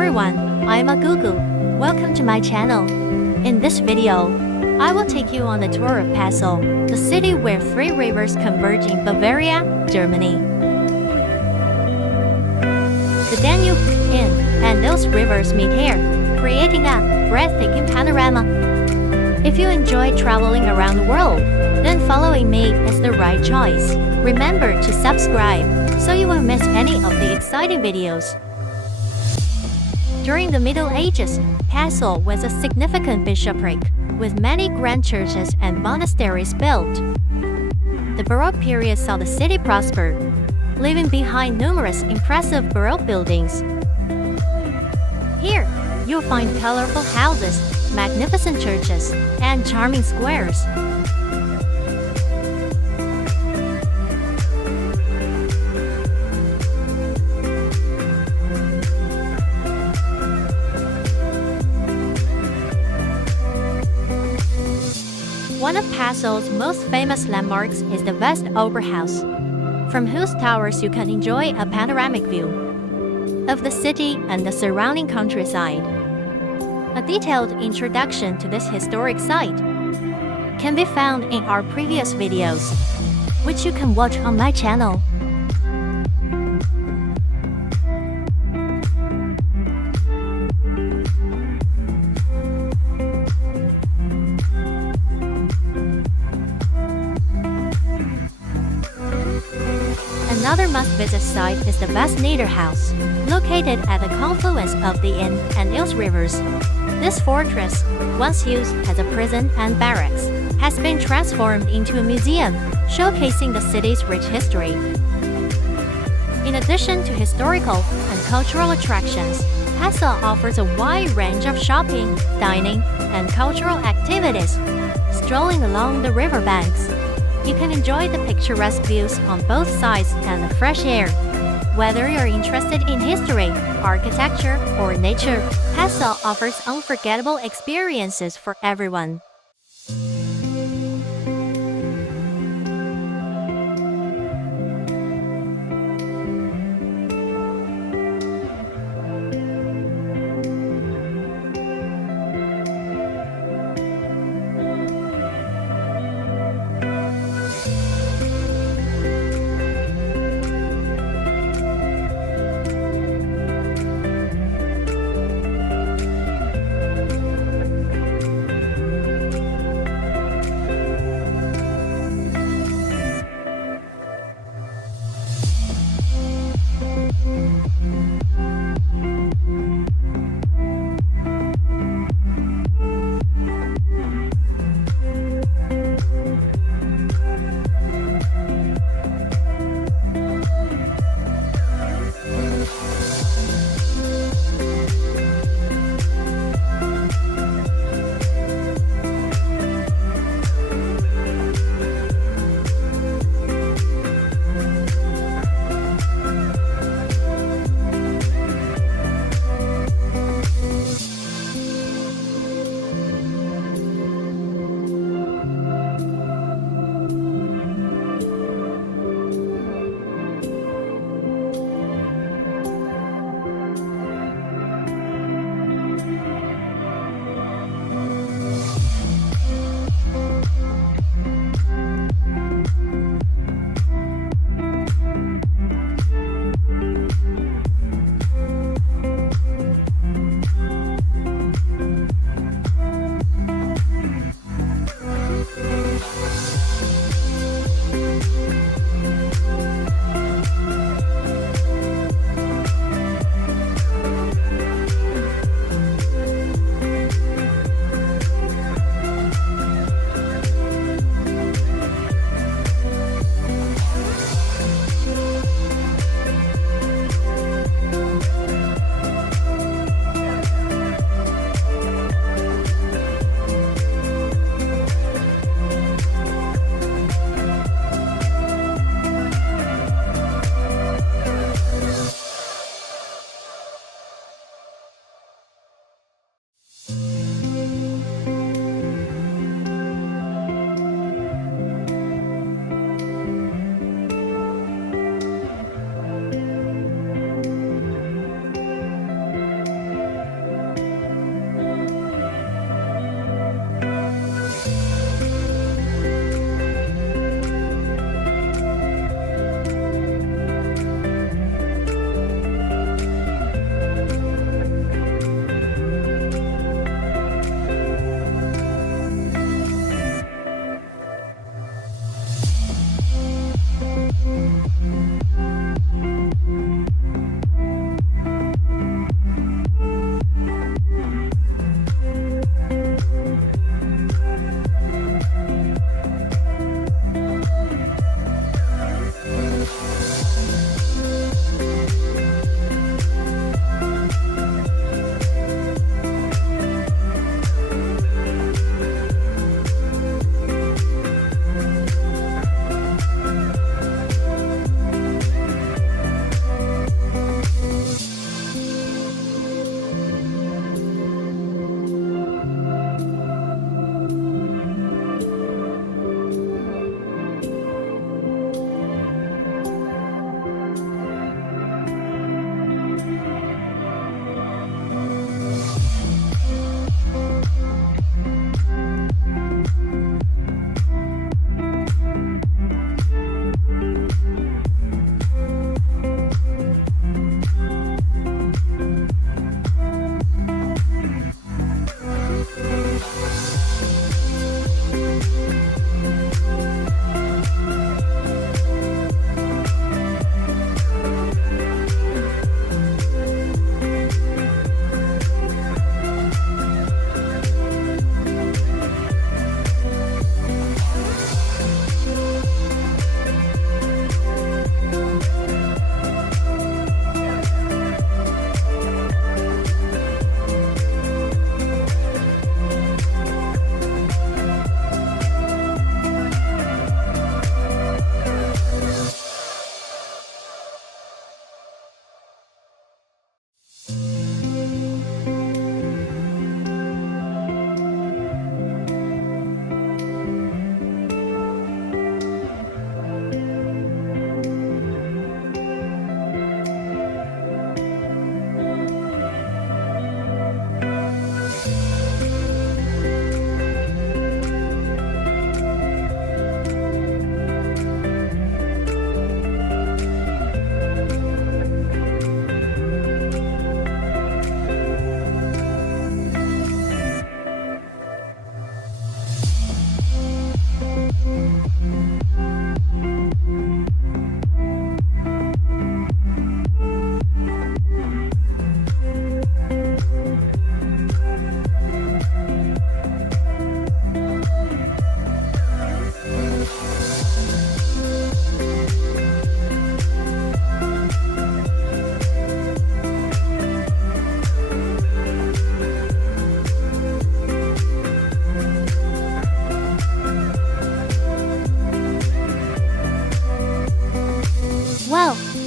everyone, I'm Gugu. Welcome to my channel. In this video, I will take you on a tour of Passau, the city where three rivers converge in Bavaria, Germany. The Danube, Inn, and those rivers meet here, creating a breathtaking panorama. If you enjoy traveling around the world, then following me is the right choice. Remember to subscribe so you won't miss any of the exciting videos. During the Middle Ages, Passau was a significant bishopric, with many grand churches and monasteries built. The Baroque period saw the city prosper, leaving behind numerous impressive Baroque buildings. Here, you'll find colorful houses, magnificent churches, and charming squares. One of Passau's most famous landmarks is the Veste Oberhaus, from whose towers you can enjoy a panoramic view of the city and the surrounding countryside. A detailed introduction to this historic site can be found in our previous videos, which you can watch on my channel. Another must-visit site is the Veste Niederhaus, located at the confluence of the Inn and Ilz rivers. This fortress, once used as a prison and barracks, has been transformed into a museum, showcasing the city's rich history. In addition to historical and cultural attractions, Passau offers a wide range of shopping, dining, and cultural activities. Strolling along the riverbanks, you can enjoy the picturesque views on both sides and the fresh air. Whether you're interested in history, architecture, or nature, Passau offers unforgettable experiences for everyone.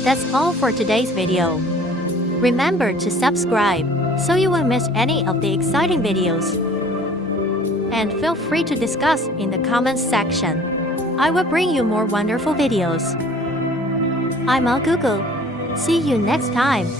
That's all for today's video. Remember to subscribe so you won't miss any of the exciting videos. And feel free to discuss in the comments section. I will bring you more wonderful videos. I'm on Google. See you next time.